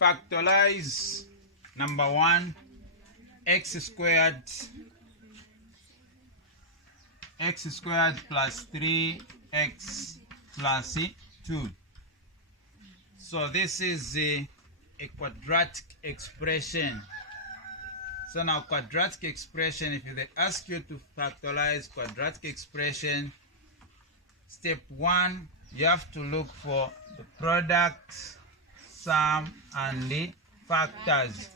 factorize number 1, x squared plus 3x plus 2. So this is a quadratic expression. So now quadratic expression, if they ask you to factorize quadratic expression, step 1, you have to look for the product, sum, and the factors.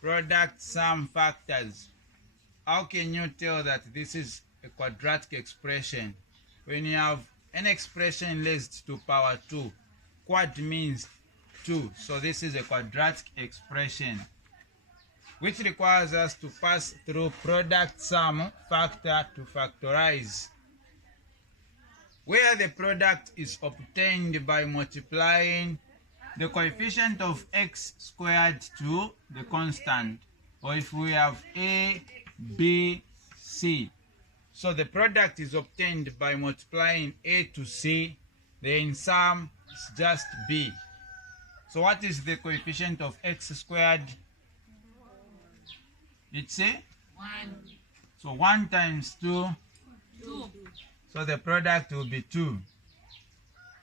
Product, sum, factors. How can you tell that this is a quadratic expression? When you have an expression raised to power 2, quad means 2, so this is a quadratic expression, which requires us to pass through product, sum, factor to factorize, where the product is obtained by multiplying the coefficient of x squared to the constant, or if we have a, b, c. So the product is obtained by multiplying a to c, then sum is just b. So what is the coefficient of x squared? It's a 1. So 1 times 2. 2. So the product will be 2.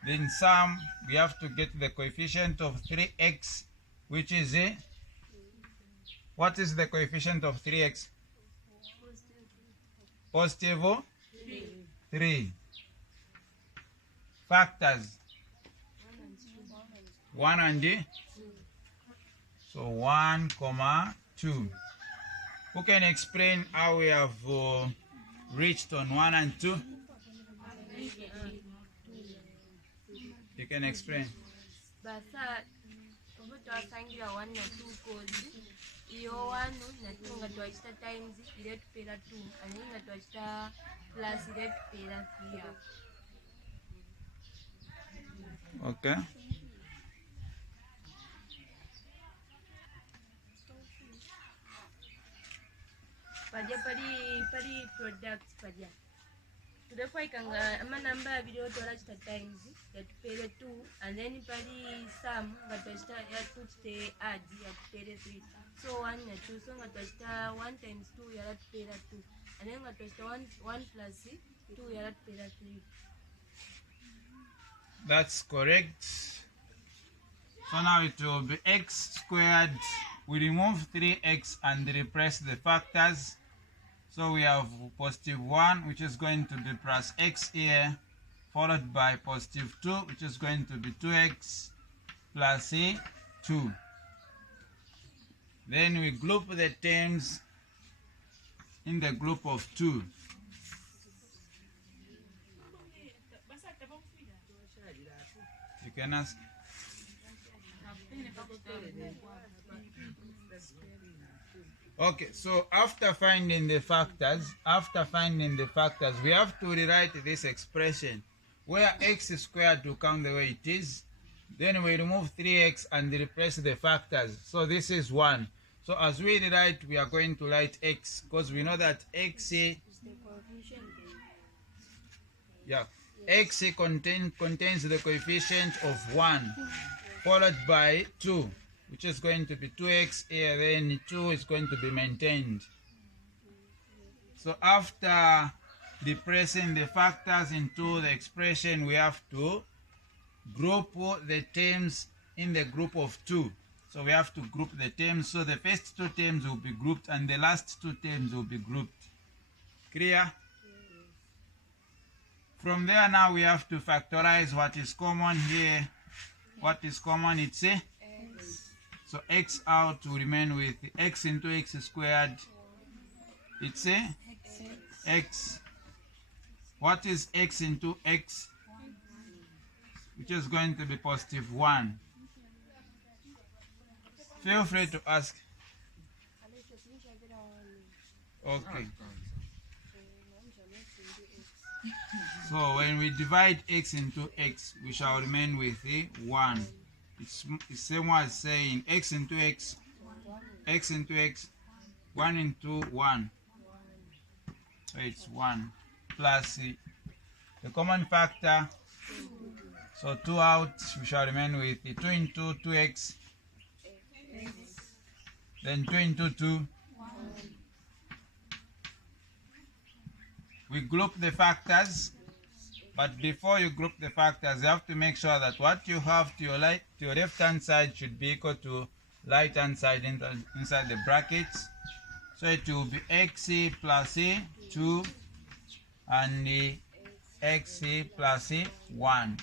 Then sum, we have to get the coefficient of 3x, which is a, what is the coefficient of 3x? Positive 3. Factors 1 and 2. So 1, 2. Who can explain how we have reached on 1 and 2? You can explain. Basa ubu twasangira 1 na 2 kozi iyo 1 na 2 nga twachita times ile tupera 2 ane nga twachita plus ile tupera 3. Okay. Paja pari products paja tudekwa ikanga ama namba video twachita times ya tupera 2 and then pari sum nga twachita ya tute add ya tupera 3. So 1 na 2, so nga twachita 1 times 2 ya tupera 2 and then nga twachita 1 plus 2 ya tupera 3. That's correct. So now it will be x squared. We remove 3x and replace the factors. So we have positive 1, which is going to be plus x here, followed by positive 2, which is going to be 2x plus 2. Then we group the terms in the group of 2. You can ask. Okay, so after finding the factors, we have to rewrite this expression where x squared will come the way it is. Then we remove 3x and replace the factors. So this is 1. So as we rewrite, we are going to write x because we know that x contains the coefficient of 1 followed by 2, which is going to be 2x here, then 2 is going to be maintained. So after replacing the factors into the expression, we have to group the terms in the group of 2. So we have to group the terms. So the first 2 terms will be grouped and the last 2 terms will be grouped. Clear? From there now we have to factorize what is common here. What is common? It's a X. So x out will remain with x into x squared. It's a x. What is x into x? Which is going to be positive 1. Feel free to ask. Okay. So when we divide x into x, we shall remain with a 1. It's the same as saying x into x, 1 into 1. So it's 1 plus the common factor. So 2 out, we shall remain with the 2 into 2x, then 2 into 2. We group the factors, but before you group the factors, you have to make sure that what you have to your left hand side should be equal to right hand side inside the brackets. So it will be xc plus e 2 and the xc plus e 1.